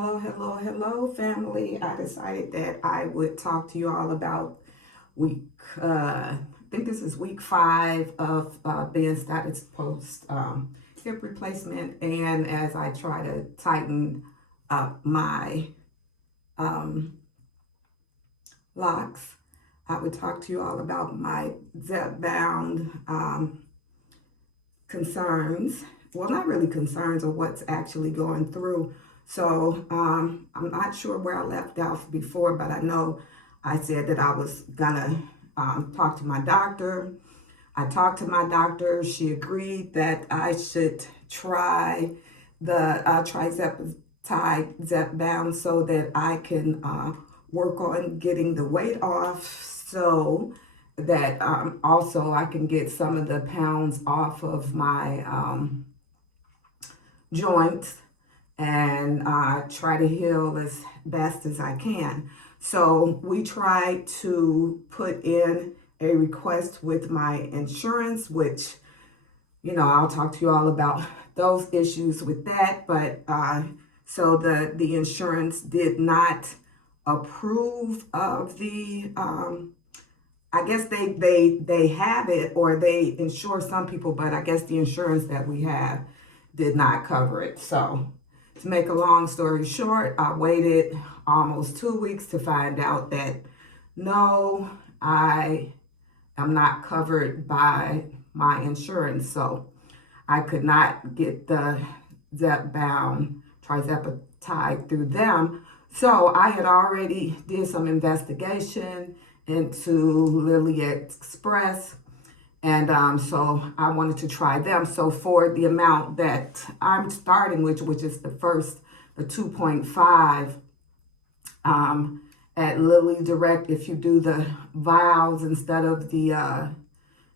Hello, family. I decided that I would talk to you all about week, I think this is week 5 of being status post hip replacement. And as I try to tighten up my um, locks, I would talk to you all about my Zepbound concerns. Well, not really concerns of what's actually going through. So I'm not sure where I left off before, but I know I said that I was gonna talk to my doctor. I talked to my doctor. She agreed that I should try the trizepatide Zepbound so that I can work on getting the weight off, so that also I can get some of the pounds off of my joints and try to heal as best as I can. So we tried to put in a request with my insurance, which, I'll talk to you all about those issues with that. But so the insurance did not approve of the I guess they have it, or they insure some people, but I guess the insurance that we have did not cover it. So to make a long story short, I waited almost 2 weeks to find out that no, I am not covered by my insurance. So I could not get the Zepbound trizepatide through them. So I had already did some investigation into Lily Express, and so I wanted to try them. So for the amount that I'm starting with, which is the 2.5 at Lily Direct, if you do the vials instead of the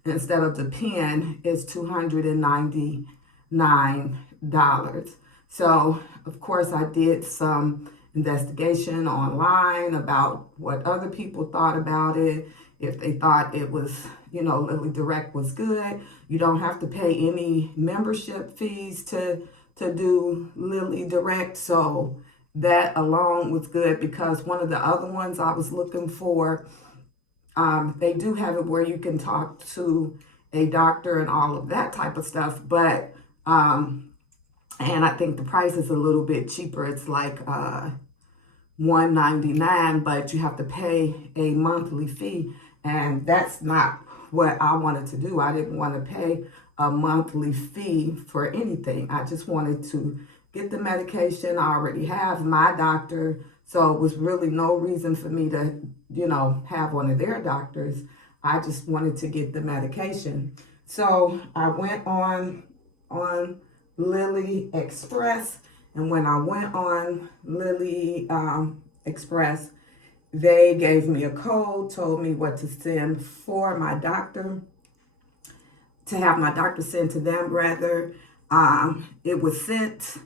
pen, is $299. So of course I did some investigation online about what other people thought about it. If they thought it was, Lily Direct was good. You don't have to pay any membership fees to do Lily Direct. So that alone was good, because one of the other ones I was looking for, they do have it where you can talk to a doctor and all of that type of stuff. But and I think the price is a little bit cheaper. It's like $199, but you have to pay a monthly fee, and that's not what I wanted to do. I didn't want to pay a monthly fee for anything. I just wanted to get the medication. I already have my doctor, so it was really no reason for me to, have one of their doctors. I just wanted to get the medication. So I went on Lily Express, and when I went on Lily Express, they gave me a code, told me what to send for my doctor, to have my doctor send to them, rather. It was sent,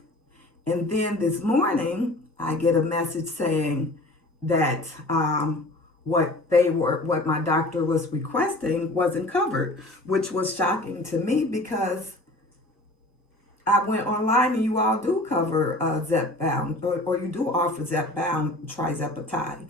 and then this morning I get a message saying that what my doctor was requesting wasn't covered, which was shocking to me, because I went online and you all do cover Zepbound, or you do offer Zepbound trizepatide.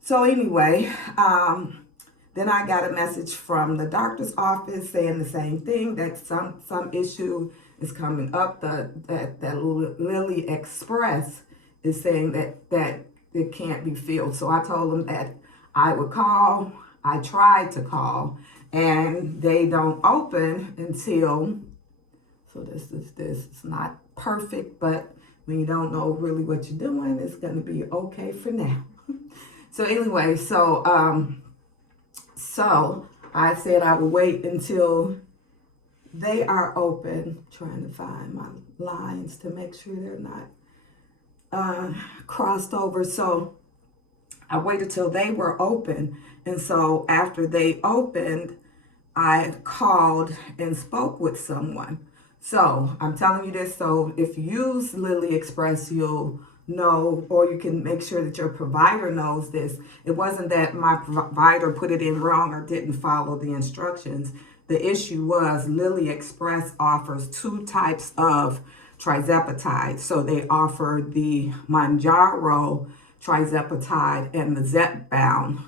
So anyway, then I got a message from the doctor's office saying the same thing, that some issue is coming up. That Lily Express is saying that it can't be filled. So I told them that I would call. I tried to call, and they don't open until. So this is not perfect, but when you don't know really what you're doing, it's going to be okay for now. So anyway, so I said I would wait until they are open. Trying to find my lines to make sure they're not crossed over. So I waited till they were open, and so after they opened, I called and spoke with someone. So I'm telling you this, so if you use Lily Express, you'll know, or you can make sure that your provider knows this. It wasn't that my provider put it in wrong or didn't follow the instructions. The issue was Lily Express offers 2 types of trizepatide. So they offer the Manjaro trizepatide and the Zepbound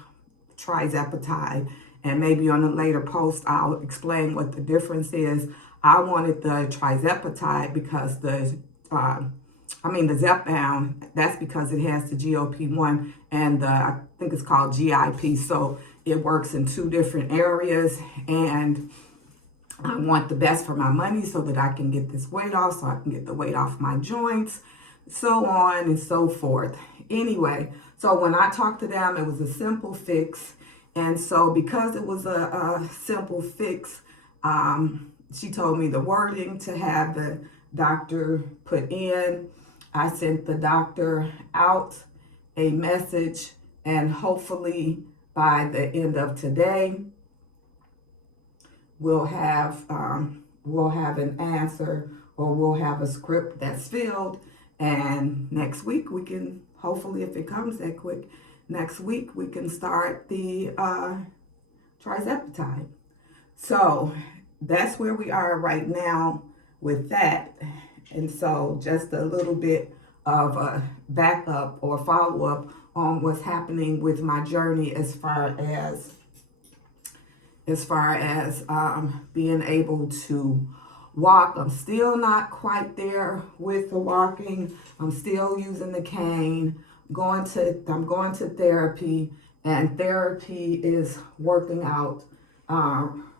trizepatide. And maybe on a later post, I'll explain what the difference is. I wanted the trizepatide because the Zepbound, that's because it has the GLP-1 and I think it's called GIP. So it works in two different areas, and I want the best for my money so that I can get this weight off, so I can get the weight off my joints, so on and so forth. Anyway, so when I talked to them, it was a simple fix. And so because it was a simple fix, she told me the wording to have the doctor put in. I sent the doctor out a message, and hopefully by the end of today, we'll have an answer, or we'll have a script that's filled. And next week we can, hopefully if it comes that quick, next week we can start the trizepatide. So that's where we are right now with that. And so just a little bit of a backup or follow-up on what's happening with my journey as far as being able to walk. I'm still not quite there with the walking. I'm still using the cane. I'm going to therapy, and therapy is working out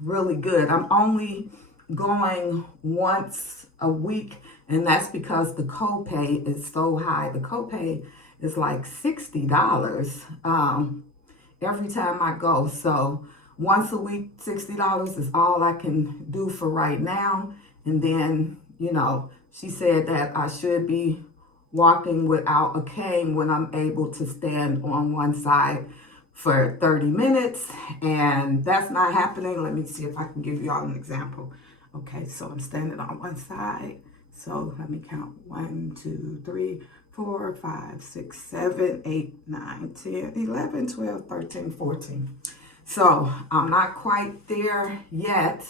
really good. I'm only going once a week, and that's because the copay is so high. The copay is like $60 every time I go. So once a week, $60 is all I can do for right now. And then, she said that I should be walking without a cane when I'm able to stand on one side for 30 minutes. And that's not happening. Let me see if I can give you all an example. Okay, so I'm standing on one side. So let me count. 1, 2, 3, 4, 5, 6, 7, 8, 9, 10, 11, 12, 13, 14. So I'm not quite there yet,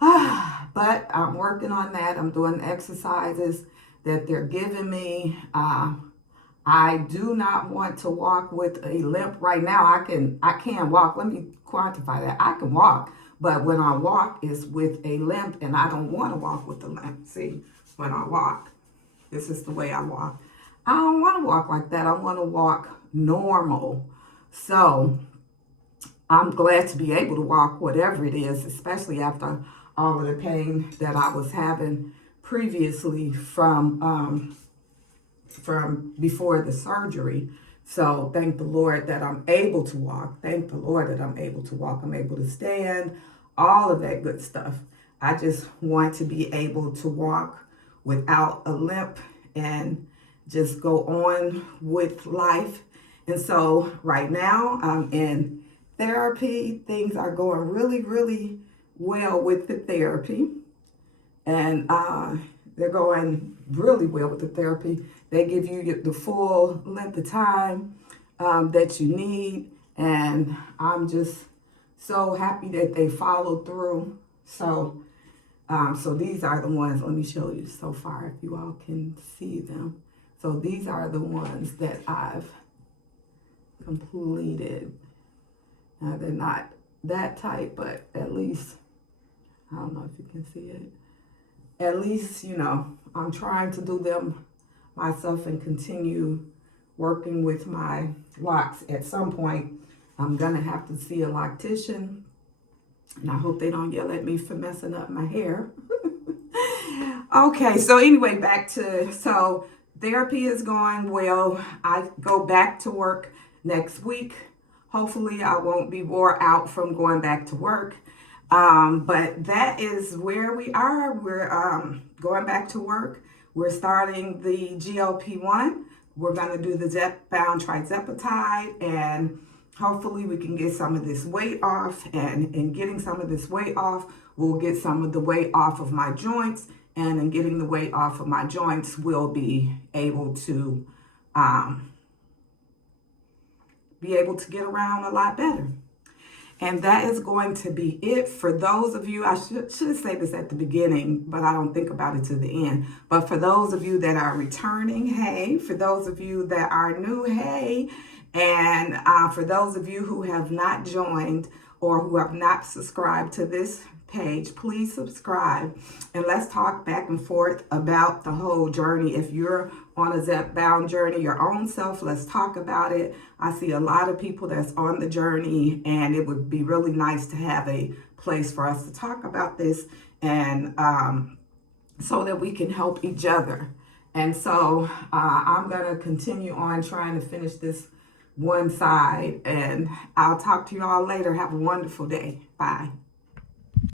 but I'm working on that. I'm doing exercises that they're giving me. I do not want to walk with a limp right now. I can walk. Let me quantify that. I can walk, but when I walk is with a limp, and I don't want to walk with a limp. See, when I walk, this is the way I walk. I don't want to walk like that. I want to walk normal. So I'm glad to be able to walk whatever it is, especially after all of the pain that I was having previously from before the surgery. So thank the Lord that I'm able to walk. Thank the Lord that I'm able to walk. I'm able to stand, all of that good stuff. I just want to be able to walk without a limp and just go on with life. And so right now I'm in therapy. Things are going really, really well with the therapy. And they're going really well with the therapy. They give you the full length of time that you need. And I'm just so happy that they followed through. So these are the ones, let me show you so far if you all can see them. So these are the ones that I've completed. Now they're not that tight, but at least, I don't know if you can see it. At least, I'm trying to do them myself and continue working with my locks. At some point, I'm going to have to see a loctician, and I hope they don't yell at me for messing up my hair. Okay, so anyway, so therapy is going well. I go back to work next week. Hopefully, I won't be wore out from going back to work. But that is where we are. We're going back to work. We're starting the GLP-1. We're going to do the Zepbound trizepatide, and hopefully we can get some of this weight off. And in getting some of this weight off, we'll get some of the weight off of my joints. And in getting the weight off of my joints, we'll be able to get around a lot better. And that is going to be it for those of you. I should say this at the beginning, but I don't think about it to the end. But for those of you that are returning, hey. For those of you that are new, hey. And for those of you who have not joined or who have not subscribed to this page, please subscribe and let's talk back and forth about the whole journey. If you're on a Zepbound journey, your own self, let's talk about it. I see a lot of people that's on the journey, and it would be really nice to have a place for us to talk about this, and so that we can help each other. And so I'm going to continue on trying to finish this one side, and I'll talk to you all later. Have a wonderful day. Bye.